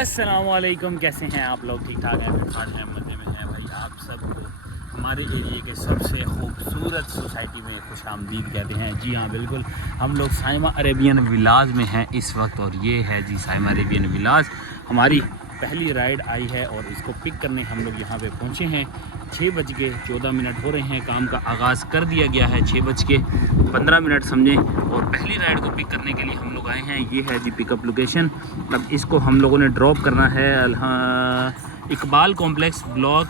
अस्सलामुअलैकुम, कैसे हैं आप लोग? ठीक ठाक हैं, फिर हैं, मज़े में हैं भाई। आप सबको हमारे एरिए के सबसे खूबसूरत सोसाइटी में खुश आमदीद कहते हैं। जी हाँ, बिल्कुल, हम लोग साइमा अरेबियन विलाज में हैं इस वक्त, और ये है जी साइमा अरेबियन विलाज। हमारी पहली राइड आई है और इसको पिक करने हम लोग यहाँ पे पहुँचे हैं। 6:14 हो रहे हैं, काम का आगाज़ कर दिया गया है 6:15 समझें। और पहली राइड को पिक करने के लिए हम लोग आए हैं। ये है जी पिकअप लोकेशन। अब इसको हम लोगों ने ड्रॉप करना है Iqbal complex block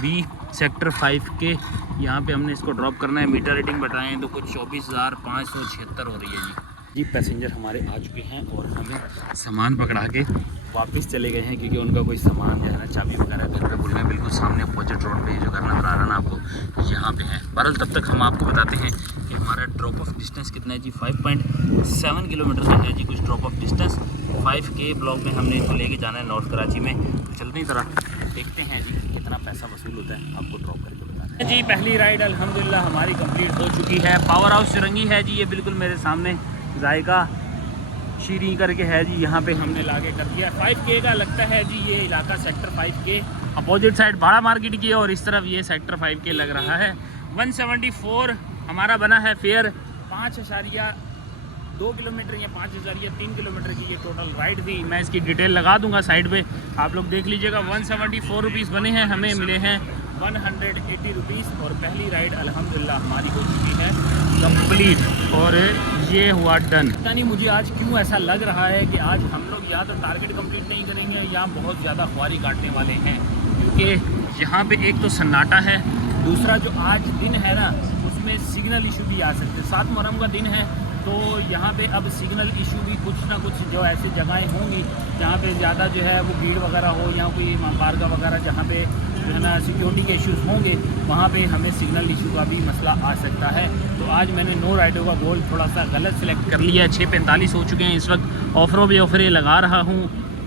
B sector 5 के यहाँ पे हमने इसको ड्रॉप करना है। मीटर रेटिंग बताएं तो कुछ 24,576 हो रही है जी। पैसेंजर हमारे आ चुके हैं और हमें सामान पकड़ा के वापस चले गए हैं, क्योंकि उनका कोई सामान जो है ना, चाबी वगैरह घर पे भूल गए। बिल्कुल सामने अपोजिट रोड पे जो घर नजर आ रहा है ना आपको, यहाँ पे है। बहरहाल तब तक हम आपको बताते हैं कि हमारा ड्रॉप ऑफ डिस्टेंस कितना है जी। 5.7 किलोमीटर का है जी कुछ drop of distance. 5K block में हमने इनको लेके जाना है नॉर्थ कराची में। तो चलते ही तरह देखते हैं जी कितना पैसा वसूल होता है, आपको ड्रॉप करके बताते हैं जी। पहली राइड अल्हम्दुलिल्लाह हमारी कंप्लीट हो चुकी है। पावर हाउस चुरंगी है जी, ये बिल्कुल मेरे सामने जायका शीरी करके है जी, यहाँ पे हमने लाके कर दिया। 5K का लगता है जी ये इलाका, सेक्टर 5K। अपोजिट साइड बाड़ा मार्केट की है और इस तरफ ये सेक्टर 5K लग रहा है। 174 हमारा बना है फेयर। 5.2 किलोमीटर या 5.3 किलोमीटर की ये टोटल राइड थी। मैं इसकी डिटेल लगा दूंगा साइड पे, आप लोग देख लीजिएगा। 174 रुपीज़ बने हैं, हमें मिले हैं 180 रुपीज़। और पहली राइड अल्हम्दुलिल्लाह हमारी हो चुकी है कंप्लीट और ये हुआ डन। पता नहीं मुझे आज क्यों ऐसा लग रहा है कि आज हम लोग या तो टारगेट कंप्लीट नहीं करेंगे या बहुत ज़्यादा ख्वारी काटने वाले हैं, क्योंकि यहाँ पे एक तो सन्नाटा है, दूसरा जो आज दिन है ना उसमें सिग्नल इशू भी आ सकते हैं। 7 मुहर्रम का दिन है तो यहाँ पे अब सिग्नल इशू भी कुछ ना कुछ जो ऐसी जगहें होंगी जहाँ पे ज़्यादा जो है वो भीड़ वगैरह हो, या कोई पार्क वगैरह जहाँ पे जो है ना सिक्योरिटी के इश्यूज़ होंगे, वहाँ पे हमें सिग्नल इशू का भी मसला आ सकता है। तो आज मैंने 9 राइडों का गोल थोड़ा सा गलत सिलेक्ट कर लिया है। 6:45 हो चुके हैं इस वक्त। ऑफरों पे ऑफरें लगा रहा हूँ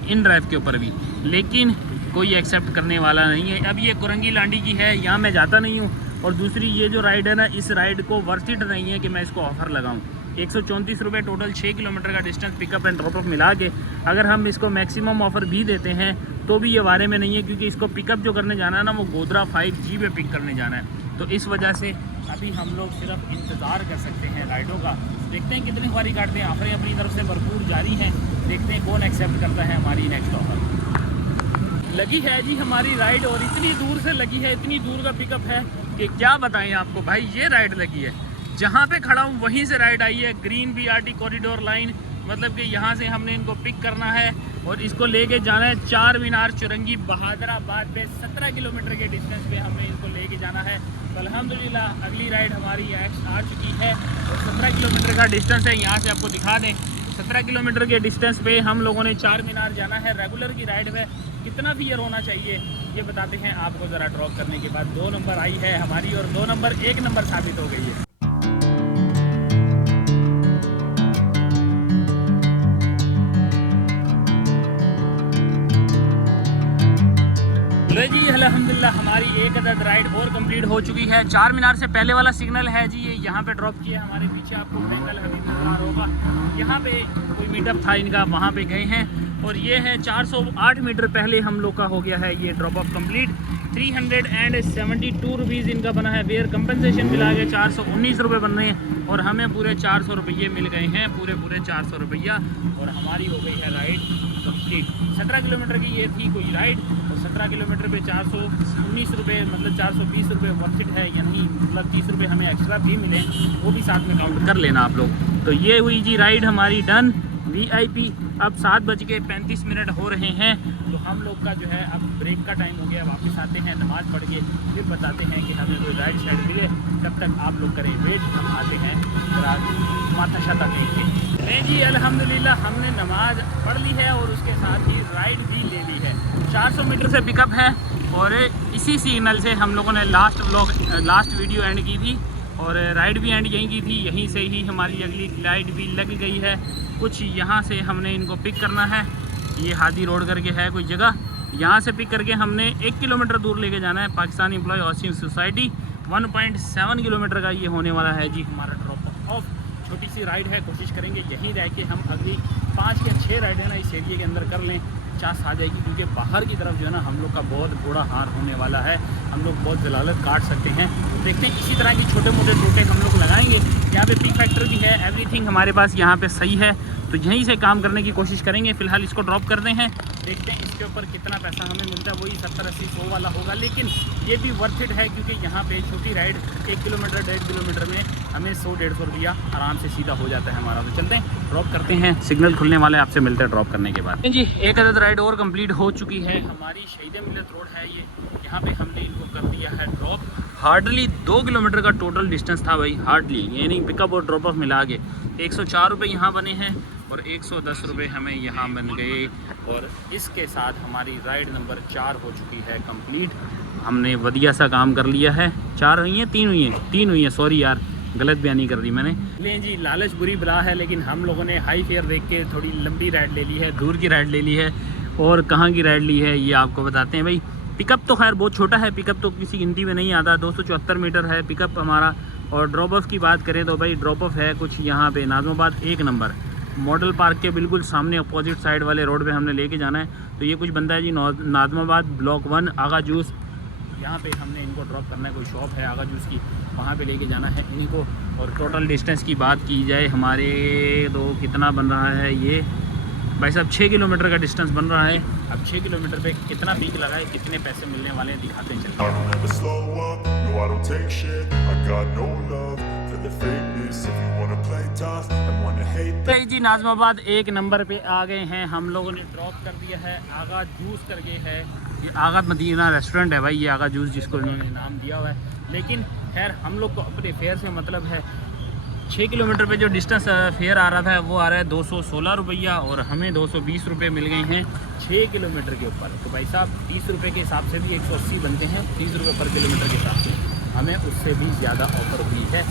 इन ड्राइव के ऊपर भी, लेकिन कोई एक्सेप्ट करने वाला नहीं है। अब ये कुरंगी लांडी की है, यहाँ मैं जाता नहीं हूँ। और दूसरी ये जो राइड है ना, इस राइड को वर्थ इट नहीं है कि मैं इसको ऑफ़र लगाऊँ। 134 रुपये टोटल 6 किलोमीटर का distance pickup and drop of मिला के अगर हम इसको मैक्सिमम ऑफ़र भी देते हैं तो भी ये बारे में नहीं है, क्योंकि इसको पिकअप जो करने जाना है ना वो गोधरा 5G पे पिक करने जाना है। तो इस वजह से अभी हम लोग सिर्फ इंतज़ार कर सकते हैं राइडों का। देखते हैं कितनी ख्वारी काटते हैं। ऑफरें अपनी तरफ से भरपूर जारी हैं, देखते हैं कौन एक्सेप्ट करता है हमारी नेक्स्ट ऑफर। लगी है जी हमारी राइड, और इतनी दूर से लगी है, इतनी दूर का पिकअप है कि क्या बताएं आपको भाई। ये राइड लगी है, जहाँ पे खड़ा हूँ वहीं से राइड आई है। ग्रीन BRT कॉरिडोर लाइन, मतलब कि यहाँ से हमने इनको पिक करना है और इसको लेके जाना है 4 मीनार चुरंगी बहादराबाद पे। 17 किलोमीटर के डिस्टेंस पे हमने इनको लेके जाना है। तो अल्हम्दुलिल्लाह अगली राइड हमारी आ चुकी है और 17 किलोमीटर का डिस्टेंस है। यहाँ से आपको दिखा दें, 17 किलोमीटर के डिस्टेंस पे हम लोगों ने 4 मीनार जाना है। रेगुलर की राइड में कितना फियर होना चाहिए ये बताते हैं आपको ज़रा। ड्रॉप करने के बाद 2 नंबर आई है हमारी, और 2 नंबर 1 नंबर साबित हो गई है। जी अल्हम्दुलिल्लाह हमारी एक अदद राइड और कंप्लीट हो चुकी है। 4 मीनार से पहले वाला सिग्नल है जी, ये यहाँ पे ड्रॉप किया हमारे पीछे, आपको बेंगल हबीब नजर होगा। यहाँ पे कोई मीटअप था इनका, वहाँ पे गए हैं। और ये है 408 मीटर पहले हम लोग का हो गया है ये ड्रॉप ऑफ कंप्लीट। 372 रुपीज़ इनका बना है फेयर। कंपनसेशन मिला के 419 रुपये बन रहे हैं और हमें पूरे 400 रुपये मिल गए हैं, पूरे 400 रुपया। और हमारी हो गई है राइड कंप्लीट। 17 किलोमीटर की ये थी कोई राइड, और 17 किलोमीटर पे 419 रुपये, मतलब 420 रुपये वर्थ इट है। यानी मतलब 30 रुपये हमें एक्स्ट्रा भी मिले, वो भी साथ में काउंट कर लेना आप लोग। तो ये हुई जी राइड हमारी डन VIP। अब 7:35 हो रहे हैं, तो हम लोग का जो है अब ब्रेक का टाइम हो गया। वापस आते हैं नमाज़ पढ़ के, फिर बताते हैं कि हमें कोई राइड शाइड मिले। तब तक आप लोग करें वेट, हम आते हैं माता शाता कहेंगे। नहीं जी अल्हम्दुलिल्लाह हमने नमाज पढ़ ली है और उसके साथ ही राइड भी ले ली है। 400 मीटर से पिकअप है और इसी सिग्नल से हम लोगों ने लास्ट वीडियो एंड की थी और राइड भी एंड यहीं की थी। यहीं से ही हमारी अगली राइड भी लग गई है। कुछ यहाँ से हमने इनको पिक करना है, ये हादी रोड करके है कोई जगह, यहाँ से पिक करके हमने 1 किलोमीटर दूर लेके जाना है Pakistani employ housing society. 1.7 kilometre का ये होने वाला है जी हमारा ड्रॉप ऑफ। छोटी सी राइड है, कोशिश करेंगे यहीं रह के हम अगली 5 या 6 राइड है ना इस एरिए के अंदर कर लें। 50 आ जाएगी, क्योंकि बाहर की तरफ जो है ना हम लोग का बहुत बुरा हार होने वाला है, हम लोग बहुत जलालत काट सकते हैं। तो देखते हैं, इसी तरह की छोटे मोटे टोटे हम लोग लगाएंगे। यहाँ पे पी फैक्टर भी है, एवरीथिंग हमारे पास यहाँ पे सही है, तो यहीं से काम करने की कोशिश करेंगे। फ़िलहाल इसको ड्रॉप करते हैं, देखते हैं इसके ऊपर कितना पैसा हमें मिलता है। वही 70, 80, 100 वाला होगा, लेकिन ये भी वर्थ इट है, क्योंकि यहाँ पे छोटी राइड 1 किलोमीटर 1.5 किलोमीटर में हमें 100-150 रुपया आराम से सीधा हो जाता है हमारा। तो चलते हैं, ड्रॉप करते हैं, सिग्नल खुलने वाले, आपसे मिलते हैं ड्रॉप करने के बाद। जी, एक अदद राइड और कंप्लीट हो चुकी है हमारी। शहीद मिलत रोड है ये, यहाँ पे हमने इनको कर दिया है ड्रॉप। हार्डली 2 किलोमीटर का टोटल डिस्टेंस था भाई, हार्डली, यानी पिकअप और ड्रॉप ऑफ मिला के 104 रुपये यहाँ बने हैं और 110 रुपये हमें यहाँ बन गए। और इसके साथ हमारी राइड नंबर 4 हो चुकी है कंप्लीट। हमने वधिया सा काम कर लिया है। 4 हुई हैं, 3 हुई हैं, 3 हुई हैं, सॉरी यार, गलत बयानी कर दी मैंने। नहीं जी, लालच बुरी बला है, लेकिन हम लोगों ने हाई फेयर देख के थोड़ी लंबी राइड ले ली है, दूर की राइड ले ली है। और कहाँ की राइड ली है ये आपको बताते हैं भाई। पिकअप तो खैर बहुत छोटा है, पिकअप तो किसी गिनती में नहीं आता, 274 मीटर है पिकअप हमारा। और ड्रॉप ऑफ की बात करें तो भाई ड्रॉप ऑफ है कुछ यहाँ पे नाज़माबाद 1 नंबर मॉडल पार्क के बिल्कुल सामने अपोजिट साइड वाले रोड पे हमने लेके जाना है। तो ये कुछ बंदा है जी, नाज़माबाद ब्लॉक 1 आगा जूस, यहाँ पे हमने इनको ड्रॉप करना है। कोई शॉप है आगा जूस की, वहाँ पे लेके जाना है इनको। और टोटल डिस्टेंस की बात की जाए हमारे, तो कितना बन रहा है ये भाई साहब, 6 किलोमीटर का डिस्टेंस बन रहा है। अब 6 किलोमीटर पे कितना पीक लगाए, कितने पैसे मिलने वाले हैं, दिखाते हैं चलते हैं। जी, नाज़माबाद 1 नंबर पे आ गए हैं, हम लोगों ने ड्रॉप कर दिया है। आगा जूस करके है, ये आगा मदीना रेस्टोरेंट है भाई, ये आगा जूस जिसको इन्होंने नाम दिया हुआ है। लेकिन खैर हम लोग को अपने फेयर से मतलब है। 6 किलोमीटर पे जो डिस्टेंस फेयर आ रहा था वो आ रहा है 216 रुपया, और हमें 220 रुपये मिल गए हैं 6 किलोमीटर के ऊपर। तो भाई साहब 30 रुपये के हिसाब से भी 180 बनते हैं, 30 रुपये पर किलोमीटर के हिसाब से हमें उससे भी ज़्यादा ऑफर हुई है,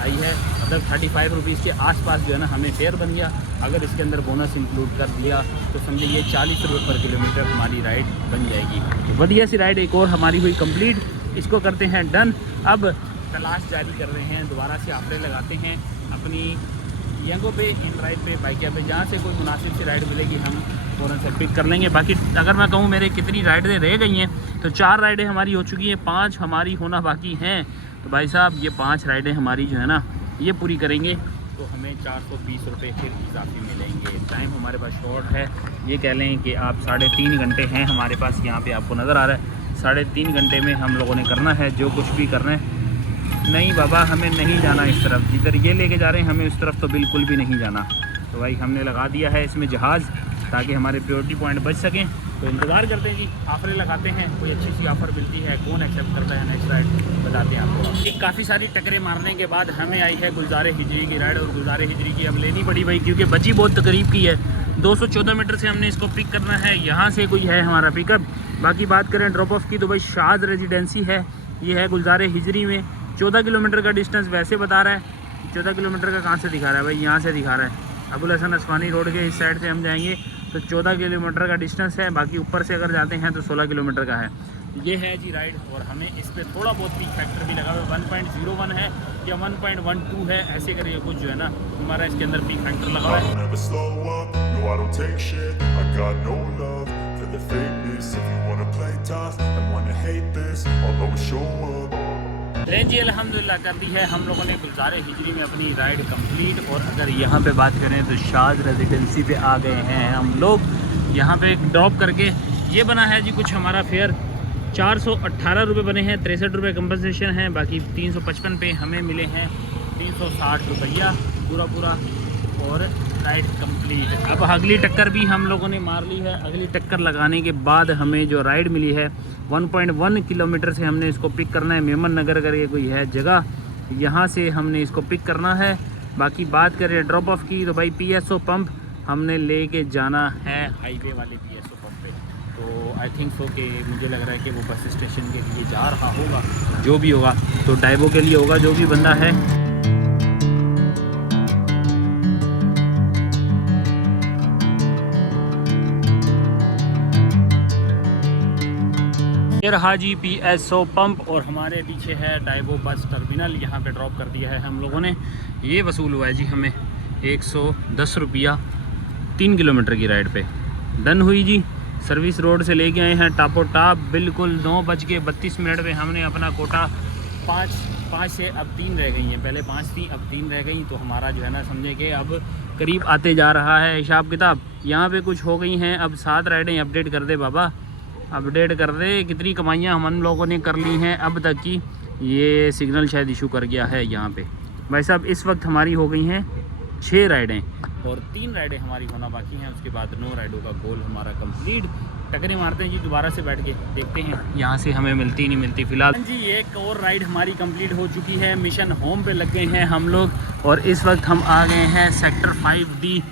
आई है। मतलब 35 रुपीज़ के आसपास जो है ना हमें फेयर बन गया। अगर इसके अंदर बोनस इंक्लूड कर दिया तो समझिए 40 रुपये पर किलोमीटर हमारी राइड बन जाएगी। तो बढ़िया सी राइड एक और हमारी हुई कंप्लीट, इसको करते हैं डन। अब तलाश जारी कर रहे हैं, दोबारा से ऑफरें लगाते हैं अपनी यंगो पे, इन राइड पे, बाइकिया पे, जहाँ से कोई मुनासिब सी राइड मिलेगी हम फ़ौरन से पिक कर लेंगे। बाकी अगर मैं कहूँ मेरे कितनी राइडें रह गई हैं, तो 4 राइडें हमारी हो चुकी हैं, 5 हमारी होना बाकी हैं। तो भाई साहब ये 5 राइडें हमारी जो है ना ये पूरी करेंगे तो हमें 420 रुपये फिर इजाफी मिलेंगे। टाइम हमारे पास शॉर्ट है, ये कह लें कि आप 3.5 घंटे हैं हमारे पास, यहाँ पे आपको नज़र आ रहा है। 3.5 घंटे में हम लोगों ने करना है जो कुछ भी करना है। नहीं बाबा, हमें नहीं जाना इस तरफ, जिधर ये लेके जा रहे हैं हमें उस तरफ तो बिल्कुल भी नहीं जाना। तो भाई हमने लगा दिया है इसमें जहाज़, ताकि हमारे प्योरिटी पॉइंट बच सकें। तो इंतज़ार करते हैं जी, ऑफरें लगाते हैं, कोई अच्छी सी ऑफ़र मिलती है, कौन एक्सेप्ट करता है नेक्स्ट राइड बताते हैं आपको। एक काफ़ी सारी टक्करें मारने के बाद हमें आई है गुलजार हिजरी की राइड, और गुलजार हिजरी की अब लेनी पड़ी भाई, क्योंकि बची बहुत करीब की है। 214 मीटर से हमने इसको पिक करना है, यहाँ से कोई है हमारा पिकअप। बाकी बात करें ड्रॉप ऑफ की तो भाई शाद रेजिडेंसी है, ये है गुलजार हिजरी में। 14 किलोमीटर का डिस्टेंस वैसे बता रहा है, 14 किलोमीटर का कहाँ से दिखा रहा है भाई, यहाँ से दिखा रहा है। अबुल हसन अस्फानी रोड के इस साइड से हम जाएंगे तो 14 किलोमीटर का डिस्टेंस है। बाकी ऊपर से अगर जाते हैं तो 16 किलोमीटर का है। ये है जी राइड, और हमें इस पर थोड़ा बहुत पीक फैक्टर भी लगा हुआ है, 1.01 है या 1.12 है, ऐसे करिए कुछ जो है ना हमारा इसके अंदर पीक फैक्टर लगा हुआ है। रेंज जी अल्हम्दुलिल्लाह कर दी है हम लोगों ने गुलजार हिजरी में अपनी राइड कंप्लीट। और अगर यहाँ पे बात करें तो शाद रेजिडेंसी पे आ गए हैं हम लोग। यहाँ पे ड्रॉप करके ये बना है जी कुछ हमारा फेयर, 418 रुपये बने हैं, 63 रुपये कंपनसेशन है, बाकी 355 पे हमें मिले हैं 360 रुपया पूरा। और राइड कंप्लीट। अब अगली टक्कर भी हम लोगों ने मार ली है। अगली टक्कर लगाने के बाद हमें जो राइड मिली है 1.1 किलोमीटर से हमने इसको पिक करना है। मेमन नगर करके कोई है जगह, यहाँ से हमने इसको पिक करना है। बाकी बात करें ड्रॉप ऑफ की तो भाई PSO पंप हमने लेके जाना है, हाईवे वाले PSO पंप पे। तो आई थिंक सो कि मुझे लग रहा है कि वो बस स्टेशन के लिए जा रहा होगा, जो भी होगा तो डाइवो के लिए होगा जो भी बंदा है। ये रहा जी PSO पंप, और हमारे पीछे है डाइवो बस टर्मिनल। यहाँ पे ड्रॉप कर दिया है हम लोगों ने। ये वसूल हुआ है जी हमें 110 रुपया 3 किलोमीटर की राइड पे। डन हुई जी। सर्विस रोड से लेके आए हैं टापो टाप, बिल्कुल 9:32 पे हमने अपना कोटा पाँच से अब 3 रह गई हैं, पहले 5 थी अब 3 रह गई, तो हमारा जो है ना समझे कि अब करीब आते जा रहा है हिसाब किताब। यहाँ पे कुछ हो गई हैं, अब 7 राइडें अपडेट कर दे बाबा, अपडेट कर दे। कितनी कमाइयाँ हम लोगों ने कर ली हैं अब तक की। ये सिग्नल शायद इशू कर गया है यहाँ पे। भाई साहब इस वक्त हमारी हो गई हैं 6 राइडें और 3 राइडें हमारी होना बाकी हैं, उसके बाद 9 राइडों का गोल हमारा कंप्लीट। टकरे मारते हैं जी दोबारा से बैठ के, देखते हैं यहाँ से हमें मिलती नहीं मिलती। फिलहाल जी एक और राइड हमारी कंप्लीट हो चुकी है, मिशन होम पे लग गए हैं हम लोग और इस वक्त हम आ गए हैं sector 5D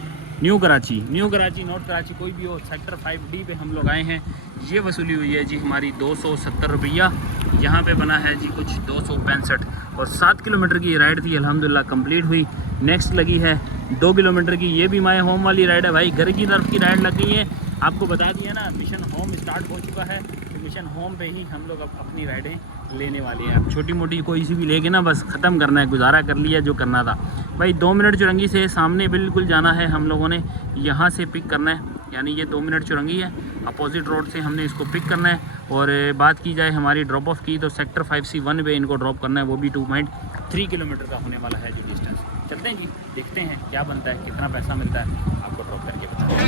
new Karachi north Karachi कोई भी हो, सेक्टर 5D पे हम लोग आए हैं। ये वसूली हुई है जी हमारी 270 रुपया, यहाँ पे बना है जी कुछ 265 और 7 किलोमीटर की राइड थी, अल्हम्दुलिल्लाह कंप्लीट हुई। नेक्स्ट लगी है 2 किलोमीटर की, ये भी माय होम वाली राइड है भाई, घर की तरफ की राइड लग गई है। आपको बता दिया ना मिशन होम स्टार्ट हो चुका है, तो मिशन होम पे ही हम लोग अब अपनी राइडें लेने वाले हैं। अब छोटी मोटी कोई सी भी लेके ना बस ख़त्म करना है, गुजारा कर लिया जो करना था भाई। 2 मिनट चुरंगी से सामने बिल्कुल जाना है हम लोगों ने, यहाँ से पिक करना है, यानी ये 2 मिनट चुरंगी है, अपोजिट रोड से हमने इसको पिक करना है। और बात की जाए हमारी ड्रॉप ऑफ की, तो सेक्टर 5C1 पे इनको ड्रॉप करना है, वो भी 2.3 किलोमीटर का होने वाला है जी डिस्टेंस। चलते हैं जी, देखते हैं क्या बनता है, कितना पैसा मिलता है, आपको ड्रॉप करके बताते हैं।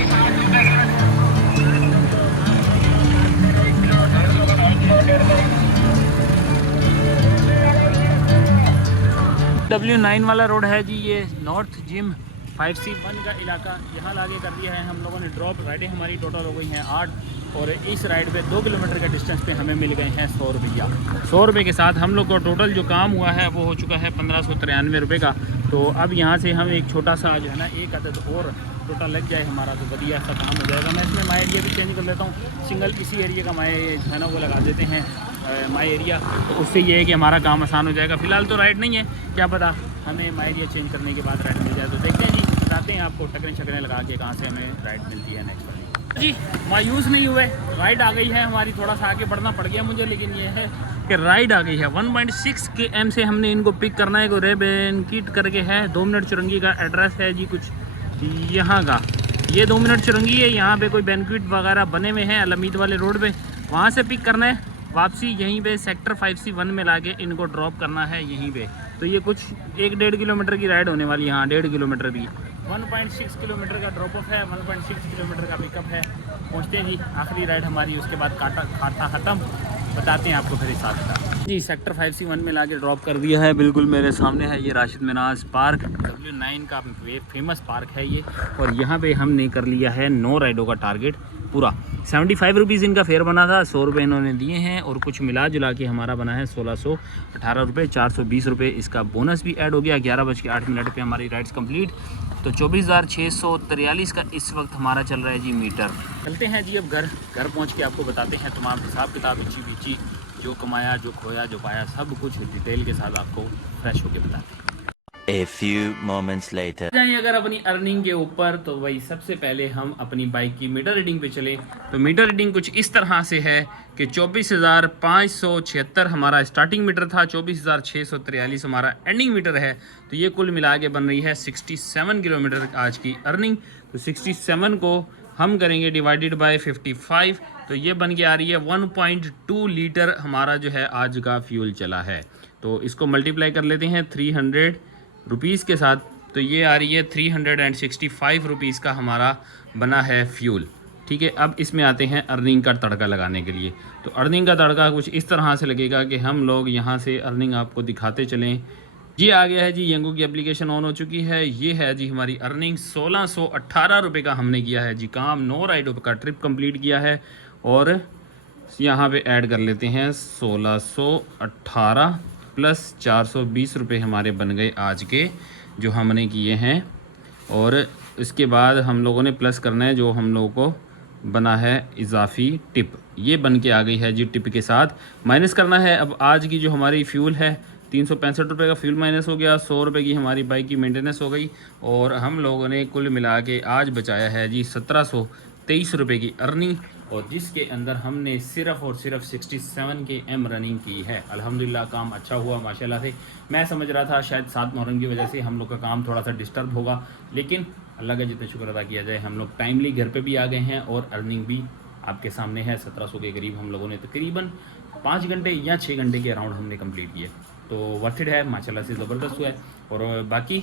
W9 वाला रोड है जी, ये नॉर्थ जिम 5C1 का इलाका, यहाँ लागे कर दिया है हम लोगों ने ड्रॉप। राइडें हमारी टोटल हो गई हैं 8 और इस राइड पे 2 किलोमीटर का डिस्टेंस पे हमें मिल गए हैं 100 रुपया। 100 रुपये के साथ हम लोग को टोटल जो काम हुआ है वो हो चुका है 1593 रुपये का। तो अब यहाँ से हम एक छोटा सा जो है ना एक अदद और टोटल लग जाए हमारा, तो बढ़िया सा काम हो जाएगा। मैं इसमें माई एरिया भी चेंज कर लेता हूँ, सिंगल इसी एरिया का माई जो है ना वो लगा देते हैं माई एरिया, तो उससे ये है कि हमारा काम आसान हो जाएगा। फिलहाल तो राइड नहीं है, क्या पता हमें माई एरिया चेंज करने के बाद राइड मिल जाए, तो देखते हैं जी, बताते हैं आपको टकरें शकरें लगा के कहाँ से हमें राइड मिलती है नेक्स्ट वाली। जी मायूस नहीं हुए, राइड आ गई है हमारी, थोड़ा सा आगे बढ़ना पड़ गया मुझे, लेकिन ये है कि राइड आ गई है। 1.6 km से हमने इनको पिक करना है, कोई रेबेन किट करके है, 2 मिनट चुरंगी का एड्रेस है जी कुछ यहाँ का, ये 2 मिनट चुरंगी है, यहाँ पे कोई बैंक्वेट वगैरह बने हुए हैं अलमीद वाले रोड पे, वहाँ से पिक करना है, वापसी यहीं पे सेक्टर 5C1 में लाके इनको ड्रॉप करना है यहीं पे। तो ये कुछ 1-1.5 किलोमीटर की राइड होने वाली है, हाँ 1.5 किलोमीटर भी। 1.6 किलोमीटर का ड्रॉप ऑफ है, 1.6 किलोमीटर का पिकअप है। पहुँचते हैं जी, आखिरी राइड हमारी, उसके बाद खाता ख़त्म, बताते हैं आपको फिर इस साथ का जी। सेक्टर 5C1 में लाके ड्रॉप कर दिया है, बिल्कुल मेरे सामने है ये राशिद मिनाज पार्क, W9 का फेमस पार्क है ये, और यहाँ पे हमने कर लिया है 9 राइडों का टारगेट पूरा। 75 रुपीज़ इनका फेयर बना था, 100 रुपये इन्होंने दिए हैं और कुछ मिला जुला के हमारा बना है 1618 रुपये। 420 रुपये इसका बोनस भी ऐड हो गया। 11:08 पे हमारी राइड्स कंप्लीट, तो 24,643 का इस वक्त हमारा चल रहा है जी मीटर। चलते हैं जी अब घर पहुंच के आपको बताते हैं तमाम हिसाब किताब, इची बिची, जो कमाया, जो खोया, जो पाया, सब कुछ डिटेल के साथ आपको फ्रेश होके बताते हैं। A few moments later. जाएं अगर अपनी अर्निंग के ऊपर, तो वही सबसे पहले हम अपनी बाइक की मीटर रीडिंग पे चले, तो मीटर रीडिंग कुछ इस तरह से है कि 24,576 हमारा स्टार्टिंग मीटर था, 24,643 हमारा एंडिंग मीटर है, तो ये कुल मिला के बन रही है 67 किलोमीटर आज की अर्निंग। तो 67 को हम करेंगे डिवाइडेड बाय 55, तो ये बन के आ रही है 1.2 लीटर हमारा जो है आज का फ्यूल चला है। तो इसको मल्टीप्लाई कर लेते हैं 300 रुपीज़ के साथ, तो ये आ रही है 365 रुपीज़ का हमारा बना है फ्यूल। ठीक है, अब इसमें आते हैं अर्निंग का तड़का लगाने के लिए। तो अर्निंग का तड़का कुछ इस तरह से लगेगा कि हम लोग यहाँ से अर्निंग आपको दिखाते चलें। ये आ गया है जी, यंगो की एप्लीकेशन ऑन हो चुकी है, ये है जी हमारी अर्निंग। 1618 रुपये का हमने किया है जी काम, 9 राइडों का ट्रिप कंप्लीट किया है, और यहाँ पे ऐड कर लेते हैं 1618 प्लस 420 रुपये हमारे बन गए आज के जो हमने किए हैं, और इसके बाद हम लोगों ने प्लस करना है जो हम लोगों को बना है इजाफी टिप, ये बन के आ गई है जी। टिप के साथ माइनस करना है अब आज की जो हमारी फ्यूल है, 365 रुपये का फ्यूल माइनस हो गया, 100 रुपये की हमारी बाइक की मेंटेनेंस हो गई, और हम लोगों ने कुल मिला के आज बचाया है जी 1723 रुपये की अर्निंग, और जिसके अंदर हमने सिर्फ़ और सिर्फ 67 km रनिंग की है। अल्हम्दुलिल्लाह काम अच्छा हुआ माशाल्लाह से। मैं समझ रहा था शायद 7 मुहर्रम की वजह से हम लोग का काम थोड़ा सा डिस्टर्ब होगा, लेकिन अल्लाह का जितना शुक्र अदा किया जाए, हम लोग टाइमली घर पे भी आ गए हैं और अर्निंग भी आपके सामने है। 1700 के करीब हम लोगों ने तकरीबन 5 घंटे या 6 घंटे के अराउंड हमने कंप्लीट किया, तो वर्थ इट है, माशाल्लाह से ज़बरदस्त हुआ है। और बाकी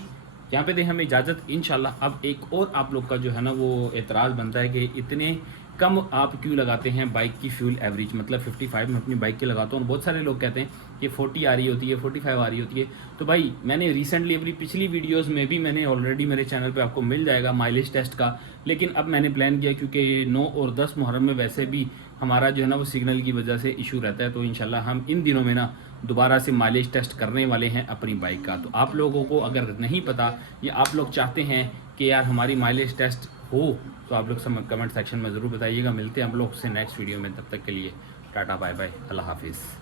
यहाँ पे दे हमें इजाज़त इंशाल्लाह। अब एक और आप लोग का जो है ना वो एतराज़ बनता है कि इतने कम आप क्यों लगाते हैं बाइक की फ्यूल एवरेज, मतलब 55 मैं अपनी बाइक की लगाता हूँ और बहुत सारे लोग कहते हैं कि 40 आ रही होती है, 45 आ रही होती है। तो भाई मैंने रिसेंटली अपनी पिछली वीडियोस में भी मैंने ऑलरेडी मेरे चैनल पे आपको मिल जाएगा माइलेज टेस्ट का, लेकिन अब मैंने प्लान किया क्योंकि 9 और 10 मुहर्रम में वैसे भी हमारा जो है ना वो सिग्नल की वजह से इशू रहता है, तो इंशाल्लाह हम इन दिनों में ना दोबारा से माइलेज टेस्ट करने वाले हैं अपनी बाइक का। तो आप लोगों को अगर नहीं पता या आप लोग चाहते हैं कि यार हमारी माइलेज टेस्ट हो तो आप लोग कमेंट सेक्शन में ज़रूर बताइएगा। मिलते हैं हम लोग से नेक्स्ट वीडियो में, तब तक के लिए टाटा बाय बाय, अल्लाह हाफिज़।